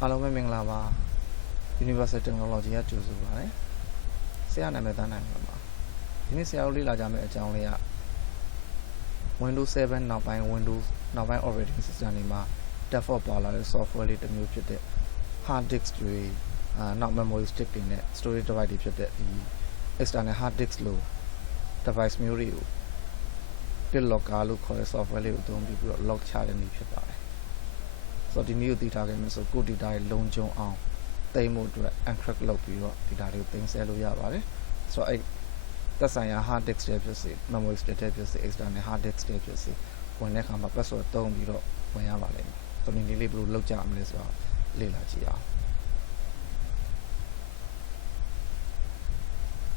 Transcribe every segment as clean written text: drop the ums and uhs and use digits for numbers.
အားလုံးပဲမင်္ဂလာပါ Universal Technology ကကြိုဆိုပါတယ်ဆရာနာမည်သားနိုင်မှာပါဒီနေ့ဆရာတို့လေ့လာကြမယ့်အကြောင်းလေးက Windows 7 နောက်ပိုင်း Windows နောက်ပိုင်း operating system တွေမှာ default ပါလာတဲ့ software လေးတစ်မျိုးဖြစ်တဲ့ hard disk တွေနောက် memory stick တွေနဲ့ storage device တွေဖြစ်တဲ့ဒီ external hard disk လို့ device မျိုးတွေကို BitLocker လို့ခေါ်တဲ့ software လေးကိုအသုံးပြုပြီးတော့ lock ချတဲ့နည်းဖြစ်ပါတယ်ဆိုတော့ဒီနည်းကိုသိထားခဲ့မယ်ဆိုကို data တွေလုံခြုံအောင်သိမ်းဖို့အတွက် encrypt လုပ်ပြီးတော့ data တွေကိုသိမ်းဆည်းလို့ရပါတယ်ဆိုတော့သက်ဆိုင်ရာ hard disk တွေဖြစ်စေ memory stick တွေဖြစ်စေ external hard disk တွေဖြစ်စေဝင်တဲ့အခါမှာ password သုံးပြီးတော့ဝင်ရပါလိမ့်မယ်ဆိုတော့ဒီနည်းလေးဘယ်လိုလုပ်ကြမလဲဆိုတော့လေ့လာကြည့်အောင်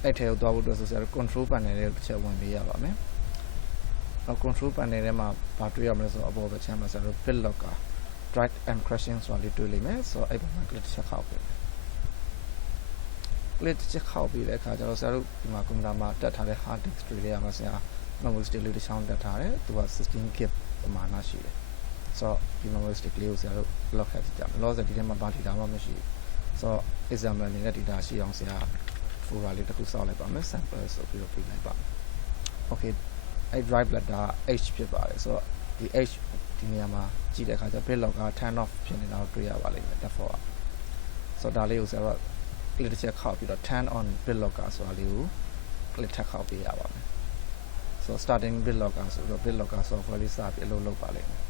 အဲ့ထဲကိုသွားဖို့အတွက်ဆိုဆရာတို့ control panel လေးတစ်ချက်ဝင်ပေးရပါမယ်နောက် control panel ထဲမှာဘာတွေ့ရမလဲဆိုတော့အပေါ်ဘက်ချမ်းမှာဆရာတို့ BitLocker drive encryption ဆိုတာလေးတွေ့လိမ့်မယ်ဆိုတော့အဲ့ပေါ်မှာ click တစ်ချက်ခောက်ပေးမယ် click တစ်ချက်ခောက်ပြီးတဲ့အခါကျတော့ဆရာတို့ဒီမှာကွန်ပျူတာမှာတက်ထားတဲ့ hard disk တွေထဲမှာဆရာ memory stick လေးတစ်ချောင်းတက်ထားတယ်သူက 16GB ပမာဏရှိတယ်ဆိုတော့ဒီ memory stick လေးကိုဆရာတို့ lock ခတ်ကြည့်ကြမယ်လောဆယ်ဒီထဲမှာဘာ data မှမရှိဘူးဆိုတော့ example အနေနဲ့ data ရှိအောင်ဆရာ folder လေးတစ်ခုစောက်လိုက်ပါမယ် sample ဆိုပြီးတော့ပြလိုက်ပါမယ် okay အဲ့ drive letter H ဖြစ်ပါတယ်ဆိုတော့ဒီ H ဒီနေရာမှာကြည့်တဲ့အခါကျ BitLocker turn off ဖြစ်နေတာကိုတွေ့ရပါလိမ့်မယ် default ဆိုတော့ဒါလေးကိုဆရာတို့ click တစ်ချက်ခောက်ပြီးတော့ turn on BitLocker ဆိုတာလေးကို click ထပ်ခောက်ပေးရပါမယ်ဆိုတော့ starting BitLocker ဆိုတော့ BitLocker software လေးစပြီးအလုပ်လုပ်ပါလိမ့်မယ်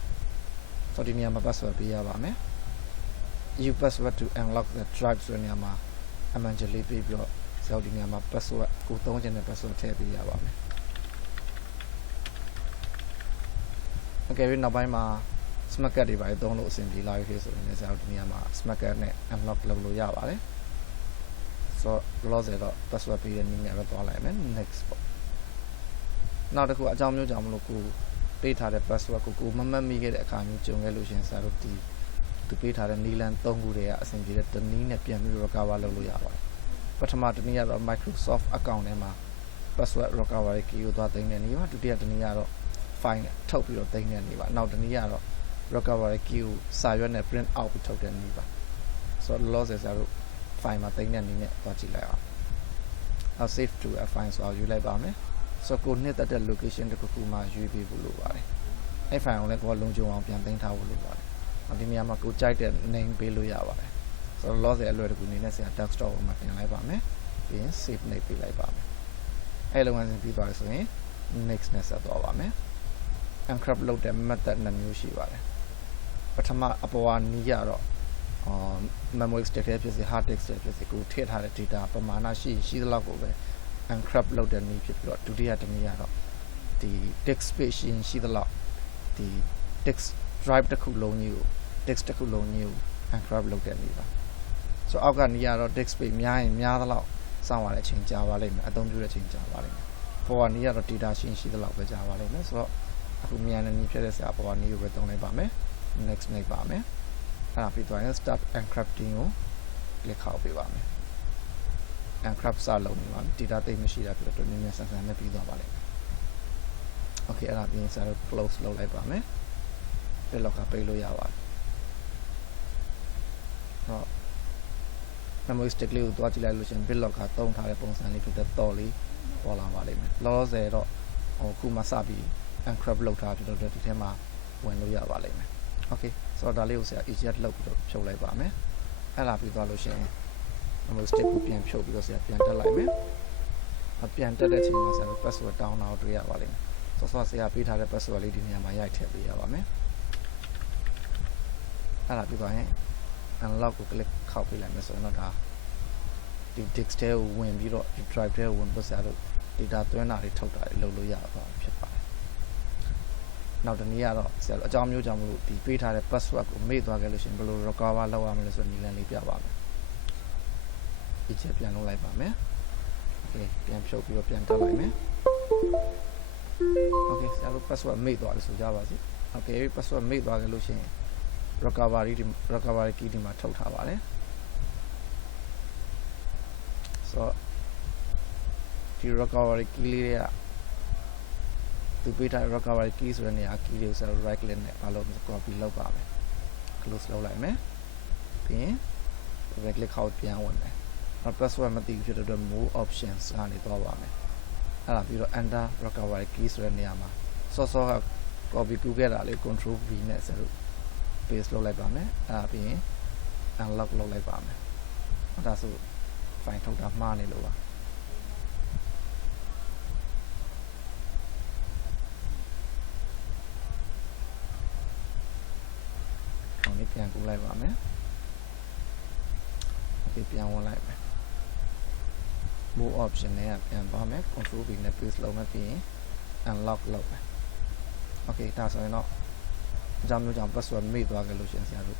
ဆိုတော့ဒီနေရာမှာ password ပေးရပါမယ် use password to unlock the drive ဆိုတဲ့နေရာမှာအမှန်ကြီးလေးပေးပြီးတော့ဆရာတို့ဒီနေရာမှာ password ကိုသုံးချင်တဲ့ password ထည့်ပေးရပါမယ်Okay နောက်ပိုင်းမှာ smart card တွေပါသုံးလို့အဆင်ပြေလာပြီဆိုရင်လည်းဆရာတို့ဒီနေရာမှာ smart card နဲ့ unlock လုပ်လို့ရပါတယ်ဆိုတော့ loss တော့ password ပေးတဲ့နည်းနဲ့ပဲသွားလိုက်မယ် next ပေါ့နောက်တစ်ခုအကြောင်းမျိုးကြောင့်မလို့ကိုပေးထားတဲ့ password ကိုမမှတ်မိခဲ့တဲ့အခါမျိုးကြုံခဲ့လို့ရှင်ဆရာတို့ဒီသူပေးထားတဲ့နည်းလမ်း၃ခုတည်းကအဆင်ပြေတဲ့တနည်းနဲ့ပြန်ပြီး recover လုပ်လို့ရပါတယ်ပထမတနည်းကတော့ Microsoft account ထဲမှာ password recovery key ကိုသွားသိမ်းတဲ့နည်းပါဒုတိယတနည်းကတော့ file နဲ့ထုတ်ပြီးတော့သိမ်းတဲ့နည်းပါနောက်တနည်းကတော့ recovery key ကိုစာရွက်နဲ့ print out ပြီးထုတ်တဲ့နည်းပါဆိုတော့ loss ဆရာတို့ file မှာသိမ်းတဲ့နည်းနဲ့သွားကြည့်လိုက်အောင်နောက် save to a file ဆိုတော့ယူလိုက်ပါမယ်ဆိုတော့ကိုနှစ်သက်တဲ့ location တစ်ခုမှယူပေးဖို့လိုပါတယ်အဲ့ file ကိုလည်းကိုလုံခြုံအောင်ပြန်သိမ်းထားဖို့လိုပါတယ်ဒီနေရာမှာကိုကြိုက်တဲ့ name ပေးလို့ရပါတယ်ဆိုတော့ loss ရဲ့အလွယ်တကူအနေနဲ့ဆရာ desktop မှာတင်လိုက်ပါမယ်ပြီးရင် save နဲ့ပေးလိုက်ပါမယ်အဲ့လိုဝင်စဉ်ပြီးသွားပြီဆိုရင် next နဲ့ဆက်သွားပါမယ်encrypt လုပ်တဲ့ method နှစ်မျိုးရှိပါတယ်ပထမအပေါ်ကနီးရတော့memory stick တွေဖြစ်စေ hard disk တွေဖြစ်စေကိုထည့်ထားတဲ့ data ပမာဏရှိသလောက်ကိုပဲ encrypt လုပ်တဲ့နည်းဖြစ်ပြီးတော့ဒုတိယတစ်နည်းကတော့ဒီ disk space ရှိသလောက်ဒီ disk drive တစ်ခုလုံးကြီးကို disk တစ်ခုလုံးကြီးကို encrypt လုပ်တဲ့နည်းပါဆိုတော့အောက်ကနီးရတော့ disk space များရင်များသလောက်စောင့်ရတဲ့အချိန်ကြာပါလိမ့်မယ်အသုံးပြုတဲ့အချိန်ကြာပါလိမ့်မယ်ပေါ်ကနီးရတော့ data ရှိသလောက်ပဲကြာပါလိမ့်မယ်ဆိုတော့အခုမြန်တဲ့နည်းဖြစ်တဲ့ဆရာပေါ်ကနေကိုပဲသုံးလိုက်ပါမယ် next နှိပ်ပါမယ်အဲ့ဒါပြီးသွားရင် start encrypting ကို click ခောက်ပေးပါမယ် encrypt စလုပ်နေပါပြီ data သိမ်းမရှိတာဖြစ်တော့မြန်မြန်ဆန်ဆန်နဲ့ပြီးသွားပါလိမ့်မယ် okay အဲ့ဒါပြီးရင်ဆရာတို့ close လုပ်လိုက်ပါမယ် BitLocker ပိတ်လို့ရပါတယ်ဟော memory stick လေးကိုတွားကြည့်လိုက်လို့ရှိရင် BitLocker သုံးထားတဲ့ပုံစံလေးဖြစ်တဲ့တော့လေးပေါ်လာပါလိမ့်မယ်လောလောဆယ်တော့ခုမှစပြီးencrypt လုပ်ထားပြီးတော့ဒီထဲမှာဝင်လို့ရပါလိမ့်မယ် okay ဆိုတော့ဒါလေးကိုဆရာ eject လုပ်ပြီးတော့ဖြုတ်လိုက်ပါမယ်အဲ့လာပြီးသွားလို့ရှိရင် memory stick ကိုပြန်ဖြုတ်ပြီးတော့ဆရာပြန်တက်လိုက်မယ်ပြန်တက်တဲ့အချိန်မှာဆရာ password တောင်းတာကိုတွေ့ရပါလိမ့်မယ်ဆိုတော့ဆရာပေးထားတဲ့ password လေးဒီနေရာမှာရိုက်ထည့်ပေးရပါမယ်အဲ့လာပြီးသွားရင် unlock ကို click ခောက်ပေးလိုက်မယ်ဆိုတော့ဒါဒီ disk ထဲကိုဝင်ပြီးတော့ဒီ drive ထဲကိုဝင်ပြီးဆရာတို့ data သွင်းတာတွေထုတ်တာတွေလုပ်လို့ရတော့ဖြစ်ပါတယ်နောက်တနည်းကတော့ဆရာတို့အကြောင်းမျိုးကြောင့်မလို့ဒီပေးထားတဲ့ password ကိုမေ့သွားခဲ့လို့ရှိရင်ဘယ်လို recover လုပ်ရမလဲဆိုတဲ့နည်းလမ်းလေးပြပါမယ်ဒီချက်ပြန်လုပ်လိုက်ပါမယ် okay ပြန်ဖြုတ်ပြီးတော့ပြန်တက်လိုက်မယ် okay ဆရာတို့ password မေ့သွားတယ်ဆိုကြပါစို့ okay password မေ့သွားခဲ့လို့ရှိရင် recovery key ဒီမှာထုတ်ထားပါတယ်ဆိုတော့ဒီ recovery key လေးတွေကသူပေးထား recovery key ဆိုတဲ့နေရာ key တွေကိုဆရာတို့ right click နဲ့ဘာလို့ copy လုပ်ပါမယ် close လုပ်လိုက်မယ် ပြီးရင် right click ခေါက်ပြန်ဝင်မယ်နောက် password မသိဘူးဖြစ်တဲ့အတွက် more options ကနေသွားပါမယ်အဲ့ဒါပြီးတော့ enter recovery key ဆိုတဲ့နေရာမှာစောစောက copy ကူးခဲ့တာလေး control V နဲ့ဆက်လို့ paste လုပ်လိုက်ပါမယ်အဲ့ဒါပြီးရင် unlock လုပ်လိုက်ပါမယ်ဒါဆို file ထုတ်တာမှားနေလို့ပါခေါင်းလေးပြန်ကူးလိုက်ပါမယ် okay ပြန်ဝင်လိုက်မယ် more option နဲ့ပြန်သွားမယ် control V နဲ့ paste လုပ်မယ်ပြီးရင် unlock လုပ်မယ် okay ဒါဆိုရင်တော့အကြောင်းမျိုးကြောင့် password မေ့သွားကြလို့ရှင်ဆရာတို့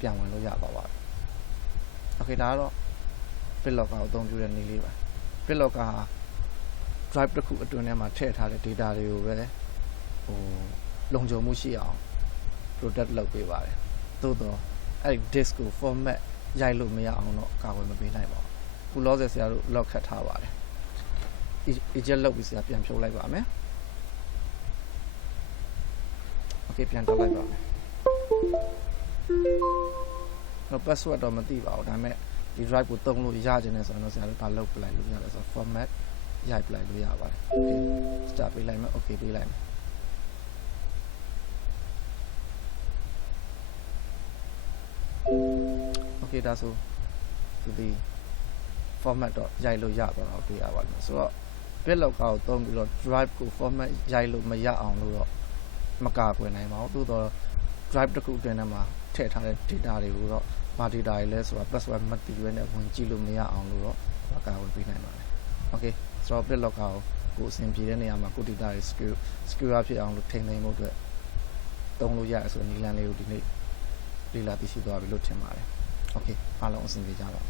ပြန်ဝင်လို့ရပါပါ okay ဒါကတော့ BitLocker ကိုအသုံးပြုတဲ့နည်းလေးပါ BitLocker ဟာ drive တစ်ခုအတွင်းထဲမှာထည့်ထားတဲ့ data တွေကိုပဲလုံခြုံမှုရှိအောင် protect လုပ်ပေးပါတယ်သို့တော့အဲ့ဒီ disk ကို format ရိုက်လို့မရအောင်တော့ကာကွယ်မပေးနိုင်ပါဘူးခုလောဆယ်ဆရာတို့ lock ခတ်ထားပါတယ် eject လုပ်ပြီးဆရာပြန်ဖြုတ်လိုက်ပါမယ် okay ပြန်တက်လိုက်ပါမယ်တော့ password တော့မသိပါဘူးဒါပေမဲ့ဒီ drive ကိုသုံးလို့ရခြင်းနဲ့ဆိုတော့ဆရာတို့ဒါလုပ်ပလိုက်လို့ရတယ်ဆိုတော့ format ရိုက်ပလိုက်လို့ရပါတယ် okay start ပေးလိုက်မယ် okay ပေးလိုက်မယ် okay ဒါဆိုဒီ format တော့ရိုက်လို့ရတော့တော့တွေ့ရပါမယ်ဆိုတော့ BitLocker ကိုသုံးပြီးတော့ drive ကို format ရိုက်လို့မရအောင်လို့တော့မကာကွယ်နိုင်ပါဘူးသို့တော့ drive တစ်ခုအတွင်းထဲမှာထည့်ထားတဲ့ data တွေကိုတော့ဘာ data တွေလဲဆိုတာ password မသိဘဲနဲ့ဝင်ကြည့်လို့မရအောင်လို့တော့မကာကွယ်ပေးနိုင်ပါဘူး okay ဆိုတော့ BitLocker ကိုအဆင်ပြေတဲ့နေရာမှာကို data တွေ secure ဖြစ်အောင်လို့ထိန်းသိမ်းဖို့အတွက်သုံးလို့ရဆိုနည်းလမ်းလေးကိုဒီနေ့လေ့လာသိရှိသွားပြီလို့ထင်ပါတယ် okay အားလုံးအဆင်ပြေကြပါ